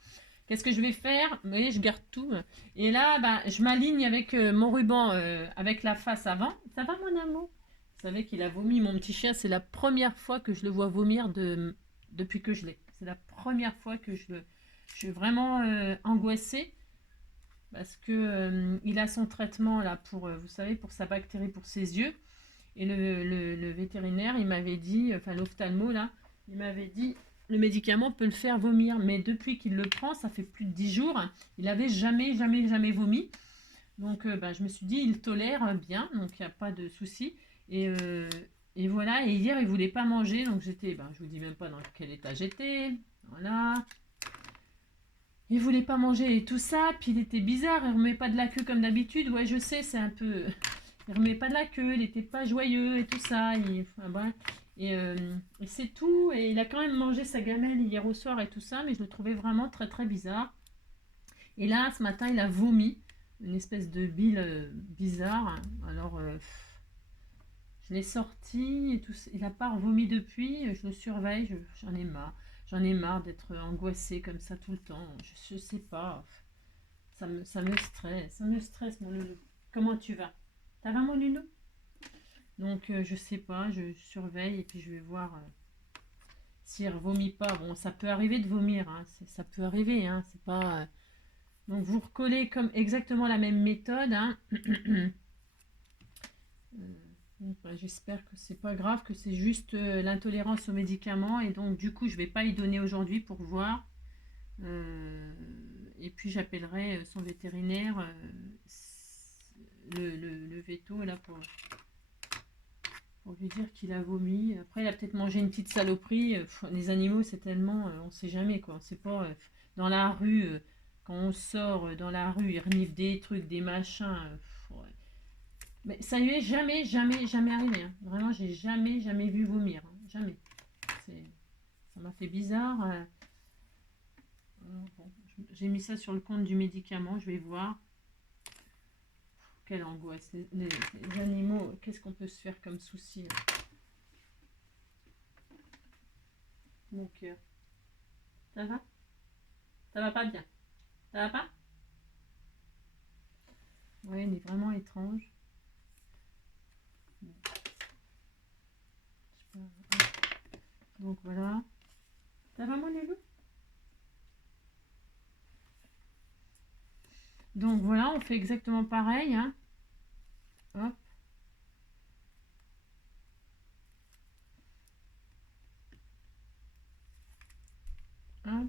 Qu'est-ce que je vais faire? Vous voyez, je garde tout. Et là, bah, je m'aligne avec mon ruban, avec la face avant. Ça va, mon amour? Vous savez qu'il a vomi, mon petit chien. C'est la première fois que je le vois vomir depuis que je l'ai. C'est la première fois que je suis vraiment angoissée parce que il a son traitement là pour, vous savez, pour sa bactérie, pour ses yeux. Et le vétérinaire, il m'avait dit, enfin l'ophtalmo là, il m'avait dit, le médicament peut le faire vomir. Mais depuis qu'il le prend, ça fait plus de 10 jours, il avait jamais, jamais, jamais vomi. Donc bah, je me suis dit, il tolère bien, donc il n'y a pas de souci. Et, euh, et voilà, et hier, il voulait pas manger, donc j'étais, ben, je vous dis même pas dans quel état j'étais. Voilà. Il voulait pas manger et tout ça, puis il était bizarre, il remet pas de la queue comme d'habitude. Ouais, je sais, c'est un peu... Il remet pas de la queue, il était pas joyeux et tout ça. Enfin, bref. Et c'est tout. Et il a quand même mangé sa gamelle hier au soir et tout ça, mais je le trouvais vraiment très très bizarre. Et là, ce matin, il a vomi, une espèce de bile bizarre. Alors, je l'ai sorti et tout ça. Il a pas vomi depuis. Je le surveille, j'en ai marre. J'en ai marre d'être angoissée comme ça tout le temps. Je sais pas. Ça me stresse, mon loulou. Comment tu vas? Ça va, mon loulou? Donc, je sais pas, je surveille et puis je vais voir s'il ne vomit pas. Bon, ça peut arriver de vomir, hein, ça peut arriver, hein, c'est pas... Donc, vous recollez comme exactement la même méthode, hein. Donc, bah, j'espère que c'est pas grave, que c'est juste l'intolérance aux médicaments et donc du coup, je vais pas y donner aujourd'hui pour voir. Et puis, j'appellerai son vétérinaire, le veto là pour lui dire qu'il a vomi. Après, il a peut-être mangé une petite saloperie. Les animaux, c'est tellement... on sait jamais, quoi. On sait pas... dans la rue, quand on sort dans la rue, ils reniflent des trucs, des machins. Ouais. Mais ça lui est jamais, jamais, jamais arrivé. Hein. Vraiment, j'ai jamais, jamais vu vomir. Hein. Jamais. Ça m'a fait bizarre. Bon, j'ai mis ça sur le compte du médicament. Je vais voir. Quelle angoisse. Les animaux, qu'est-ce qu'on peut se faire comme souci là? Mon cœur. Ça va? Ça va pas bien? Ça va pas? Ouais, il est vraiment étrange. Bon, donc voilà. Ça va, mon loulou? Donc voilà, on fait exactement pareil. Hein. Hop. Hop.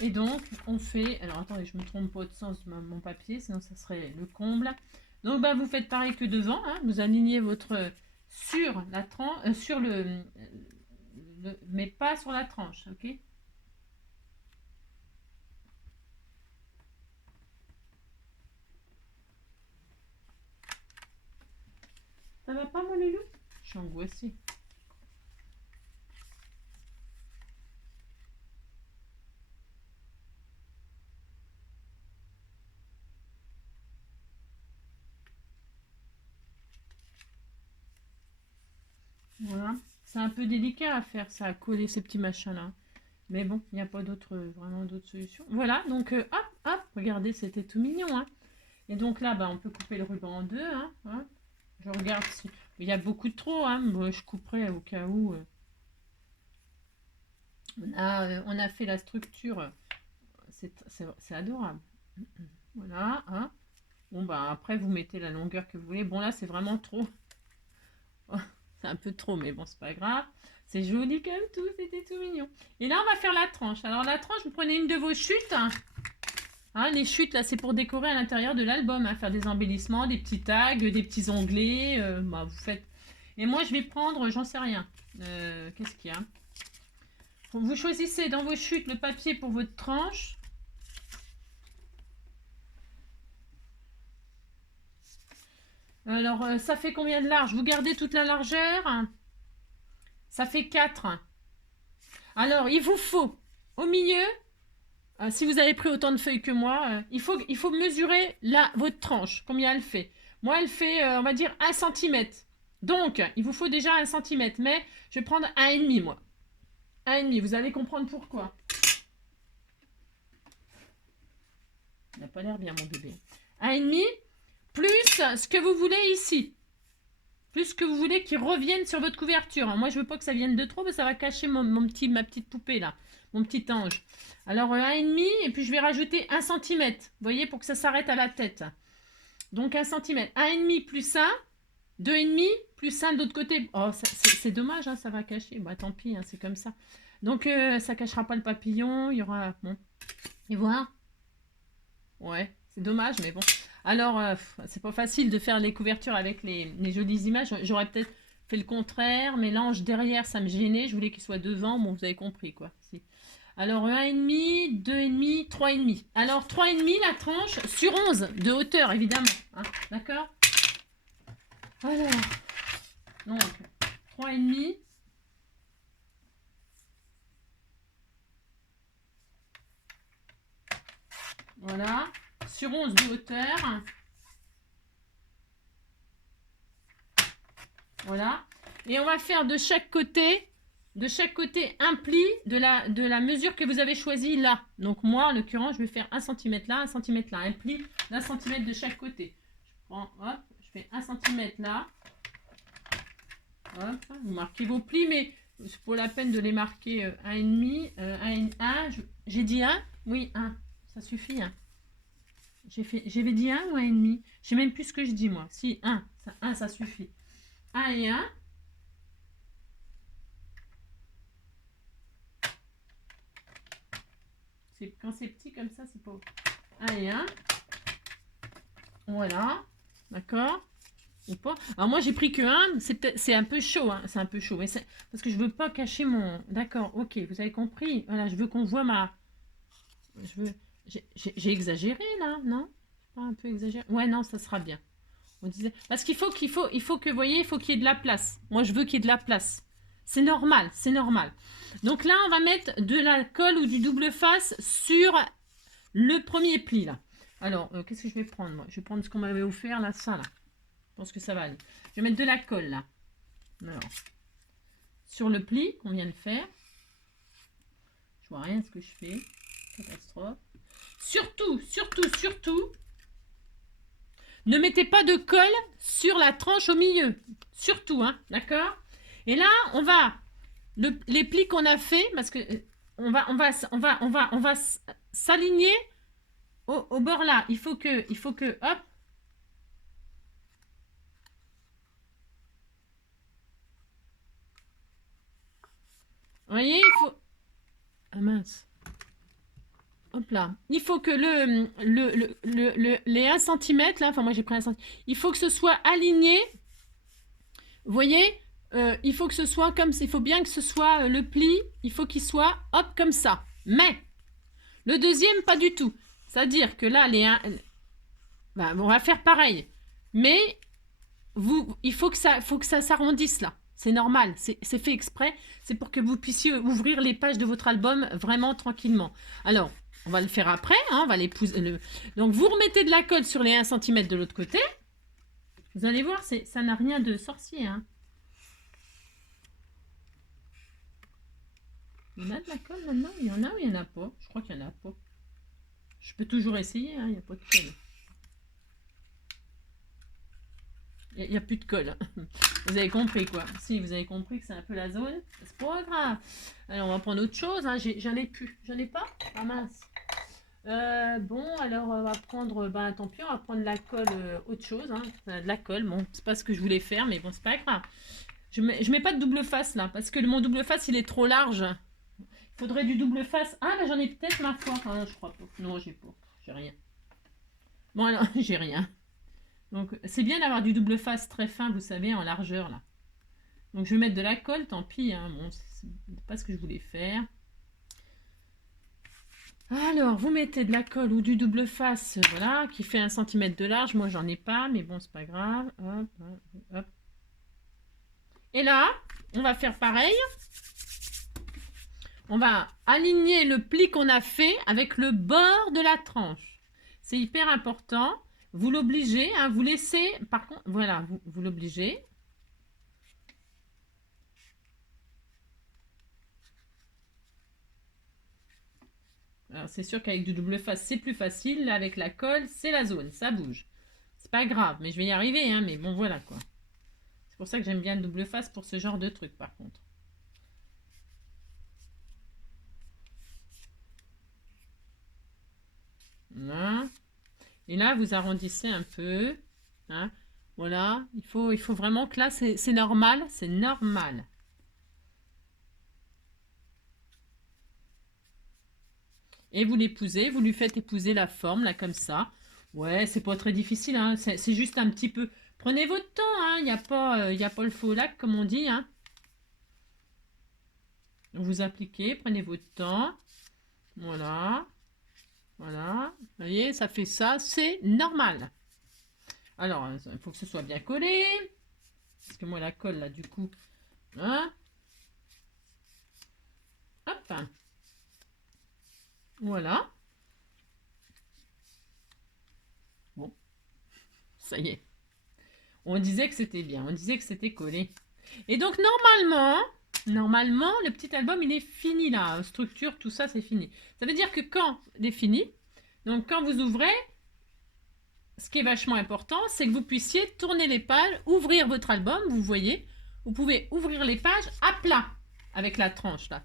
Et donc, on fait... Alors, attendez, je me trompe pas de sens de mon papier, sinon ça serait le comble. Donc, bah, vous faites pareil que devant. Hein, vous alignez votre... sur la tranche... sur mais pas sur la tranche, ok? Ça va pas, mon loulou? Je suis angoissée. Voilà. C'est un peu délicat à faire, ça, à coller ces petits machins-là. Mais bon, il n'y a pas vraiment d'autres solutions. Voilà, donc hop, hop, regardez, c'était tout mignon. Hein. Et donc là, bah, on peut couper le ruban en deux. Hein. Je regarde si... Il y a beaucoup de trop, hein. Moi, je couperai au cas où. On a fait la structure. C'est adorable. Voilà. Hein. Bon, bah après, vous mettez la longueur que vous voulez. Bon, là, c'est vraiment trop. C'est un peu trop, mais bon, c'est pas grave. C'est joli comme tout, c'était tout mignon. Et là, on va faire la tranche. Alors, la tranche, vous prenez une de vos chutes. Hein, les chutes, là, c'est pour décorer à l'intérieur de l'album. Hein, faire des embellissements, des petits tags, des petits onglets. Bah, vous faites... Et moi, je vais prendre, j'en sais rien. Qu'est-ce qu'il y a? Vous choisissez dans vos chutes le papier pour votre tranche. Alors, ça fait combien de large? Vous gardez toute la largeur? Ça fait 4. Alors, il vous faut, au milieu, si vous avez pris autant de feuilles que moi, il faut mesurer votre tranche, combien elle fait. Moi, elle fait, on va dire, 1 cm. Donc, il vous faut déjà 1 centimètre, mais je vais prendre 1,5 moi. 1,5, vous allez comprendre pourquoi. Il n'a pas l'air bien, mon bébé. 1,5 plus ce que vous voulez ici. Plus ce que vous voulez qui revienne sur votre couverture. Moi, je veux pas que ça vienne de trop, mais ça va cacher ma petite poupée, là. Mon petit ange. Alors, 1,5, et puis je vais rajouter 1 centimètre. Vous voyez, pour que ça s'arrête à la tête. Donc, 1 centimètre. 1,5 plus 1. 2,5 plus 1 de l'autre côté. Oh, c'est dommage, hein, ça va cacher. Bah, tant pis, hein, c'est comme ça. Donc, ça cachera pas le papillon. Il y aura... Bon. Et voilà. Ouais, c'est dommage, mais bon. Alors, c'est pas facile de faire les couvertures avec les jolies images. J'aurais peut-être fait le contraire, mais l'ange derrière, ça me gênait. Je voulais qu'il soit devant. Bon, vous avez compris, quoi. Si. Alors, 1,5, 2,5, 3,5. Alors, 3,5, la tranche, sur 11 de hauteur, évidemment. Hein, d'accord? Alors, donc, 3,5. Voilà. Sur 11 de hauteur. Voilà. Et on va faire de chaque côté un pli de la mesure que vous avez choisie là. Donc moi, en l'occurrence, je vais faire 1 cm là, 1 cm là. Un pli d'1 cm de chaque côté. Je prends, hop, je fais 1 cm là. Hop, vous marquez vos plis, mais c'est pour la peine de les marquer 1,5, 1. J'ai dit 1? Oui, 1. Ça suffit, 1. J'avais dit 1 ou 1,5? Je sais même plus ce que je dis, moi. Si, 1. 1, ça suffit. 1 et 1. Quand c'est petit comme ça, c'est pas... 1 et 1. Voilà. D'accord? Ou pas. Alors moi, j'ai pris que 1. C'est un peu chaud. Hein. C'est un peu chaud. Mais parce que je veux pas cacher mon... D'accord, ok. Vous avez compris. Voilà, je veux qu'on voit ma... J'ai exagéré, là, non? Pas un peu exagéré? Ouais, non, ça sera bien. On disait... Parce qu'il faut que, vous voyez, il faut qu'il y ait de la place. Moi, je veux qu'il y ait de la place. C'est normal, c'est normal. Donc là, on va mettre de la colle ou du double face sur le premier pli, là. Alors, qu'est-ce que je vais prendre, moi? Je vais prendre ce qu'on m'avait offert, là, ça, là. Je pense que ça va aller. Je vais mettre de la colle, là. Alors, sur le pli qu'on vient de faire. Je vois rien de ce que je fais. Catastrophe. Surtout, ne mettez pas de colle sur la tranche au milieu. Surtout, hein, d'accord? Et là, on va, les plis qu'on a fait, parce que on va s'aligner au bord là. Il faut que, hop. Vous voyez, il faut... Ah mince. Hop là. Il faut que les 1 cm, là, enfin moi j'ai pris 1 cm, il faut que ce soit aligné. Vous voyez, il faut que ce soit comme ça. Il faut bien que ce soit le pli, il faut qu'il soit hop comme ça. Mais le deuxième, pas du tout. C'est-à-dire que là, on va faire pareil. Mais il faut que ça s'arrondisse là. C'est normal, c'est fait exprès. C'est pour que vous puissiez ouvrir les pages de votre album vraiment tranquillement. Alors, on va le faire après. Hein, on va Donc, vous remettez de la colle sur les 1 cm de l'autre côté. Vous allez voir, ça n'a rien de sorcier. Hein. Il y en a de la colle maintenant? Il y en a ou il n'y en a pas? Je crois qu'il n'y en a pas. Je peux toujours essayer, hein, il n'y a pas de colle. Il n'y a plus de colle. Vous avez compris quoi? Si, vous avez compris que c'est un peu la zone. C'est pas grave. Alors, on va prendre autre chose. Hein. J'en ai plus. J'en ai pas? Ah mince. Bon, alors on va prendre, tant pis, on va prendre la colle, autre chose. Hein. De la colle, bon, c'est pas ce que je voulais faire, mais bon, c'est pas grave. Je mets pas de double face là, parce que mon double face, il est trop large. Il faudrait du double face. Ah, là, j'en ai peut-être ma foi. Ah, je crois pas. Non, j'ai pas. J'ai rien. Bon, alors, j'ai rien. Donc, c'est bien d'avoir du double face très fin, vous savez, en largeur, là. Donc, je vais mettre de la colle, tant pis. Hein. Bon, c'est pas ce que je voulais faire. Alors, vous mettez de la colle ou du double face, voilà, qui fait 1 cm de large. Moi, j'en ai pas, mais bon, c'est pas grave. Hop, hop, hop. Et là, on va faire pareil. On va aligner le pli qu'on a fait avec le bord de la tranche. C'est hyper important. Vous l'obligez, hein, vous laissez, par contre, voilà, vous l'obligez. Alors, c'est sûr qu'avec du double face, c'est plus facile. Là, avec la colle, c'est la zone, ça bouge. C'est pas grave, mais je vais y arriver, hein, mais bon, voilà, quoi. C'est pour ça que j'aime bien le double face pour ce genre de truc, par contre. Voilà. Et là, vous arrondissez un peu. Hein. Voilà, il faut vraiment que là, c'est normal, c'est normal. Et vous l'épousez, vous lui faites épouser la forme, là, comme ça. Ouais, c'est pas très difficile, hein, c'est juste un petit peu... Prenez votre temps, hein, il n'y a pas le faux lac, comme on dit, hein. Vous appliquez, prenez votre temps. Voilà. Voilà. Vous voyez, ça fait ça, c'est normal. Alors, il faut que ce soit bien collé. Parce que moi, la colle, là, du coup... Hein. Hop. Voilà. Bon, ça y est. On disait que c'était bien, on disait que c'était collé. Et donc, normalement, le petit album, il est fini, là. Structure, tout ça, c'est fini. Ça veut dire que quand il est fini, donc quand vous ouvrez, ce qui est vachement important, c'est que vous puissiez tourner les pages, ouvrir votre album, vous voyez. Vous pouvez ouvrir les pages à plat, avec la tranche, là.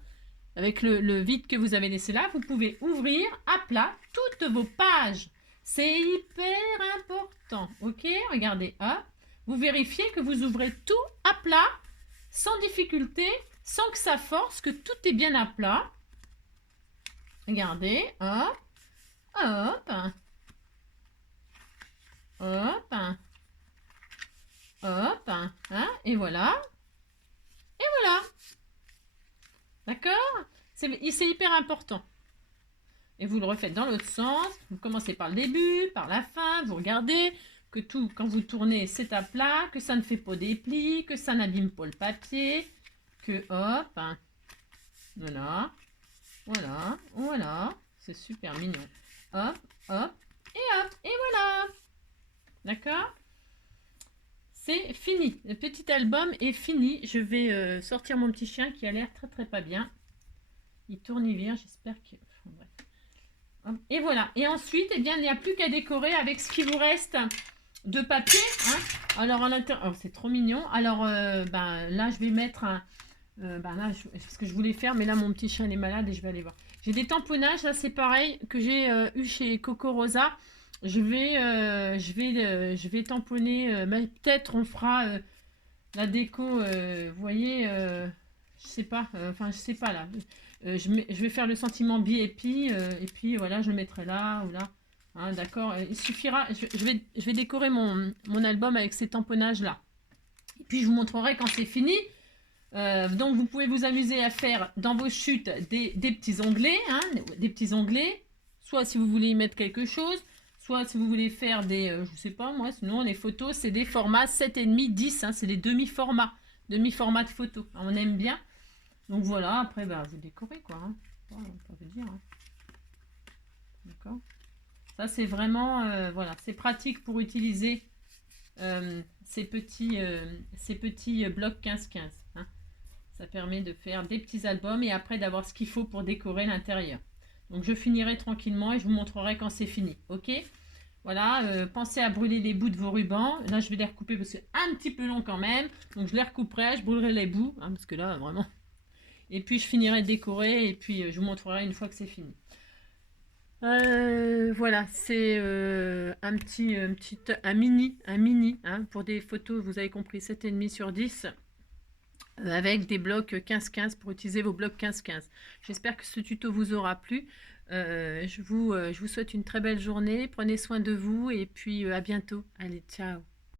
Avec le vide que vous avez laissé là, vous pouvez ouvrir à plat toutes vos pages. C'est hyper important, ok? Regardez, hop. Vous vérifiez que vous ouvrez tout à plat, sans difficulté, sans que ça force, que tout est bien à plat. Regardez, hop, hop, hop, hop, hein, et voilà, et voilà. D'accord? C'est hyper important. Et vous le refaites dans l'autre sens. Vous commencez par le début, par la fin. Vous regardez que tout, quand vous tournez, c'est à plat, que ça ne fait pas des plis, que ça n'abîme pas le papier, que hop, hein, voilà, voilà, voilà. C'est super mignon. Hop, hop, et voilà. D'accord? C'est fini. Le petit album est fini. Je vais sortir mon petit chien qui a l'air très pas bien. Il tourne, il vient. J'espère que... Bref. Et voilà. Et ensuite, eh bien, il n'y a plus qu'à décorer avec ce qui vous reste de papier. Hein. Alors, à l'intérieur... Oh, c'est trop mignon. Alors, ben, là, je vais mettre un... ben, là, ce que je voulais faire, mais là, mon petit chien est malade et je vais aller voir. J'ai des tamponnages, là, c'est pareil, que j'ai eu chez Coco Rosa. Je vais tamponner... peut-être on fera la déco, vous voyez... je sais pas, enfin, je sais pas, là... je vais faire le sentiment BIP et puis voilà, je le mettrai là ou là. Hein, d'accord, il suffira. Je vais décorer mon album avec ces tamponnages là. Et puis je vous montrerai quand c'est fini. Donc vous pouvez vous amuser à faire dans vos chutes des petits onglets. Hein, des petits onglets. Soit si vous voulez y mettre quelque chose. Soit si vous voulez faire des... je sais pas moi, sinon les photos c'est des formats 7,5, 10. Hein, c'est des demi-formats. Demi-formats de photos. On aime bien. Donc voilà, après, bah, vous décorez quoi. Hein. Voilà, on peut dire. Hein. D'accord. Ça, c'est vraiment, voilà, c'est pratique pour utiliser ces petits blocs 15-15. Hein. Ça permet de faire des petits albums et après d'avoir ce qu'il faut pour décorer l'intérieur. Donc je finirai tranquillement et je vous montrerai quand c'est fini. Ok? Voilà, pensez à brûler les bouts de vos rubans. Là, je vais les recouper parce que c'est un petit peu long quand même. Donc je les recouperai, je brûlerai les bouts. Hein, parce que là, vraiment... Et puis je finirai de décorer et puis je vous montrerai une fois que c'est fini. Voilà, c'est un mini, hein, pour des photos, vous avez compris, 7,5 sur 10, avec des blocs 15-15 pour utiliser vos blocs 15-15. J'espère que ce tuto vous aura plu. Je vous souhaite une très belle journée, prenez soin de vous et puis à bientôt. Allez, ciao.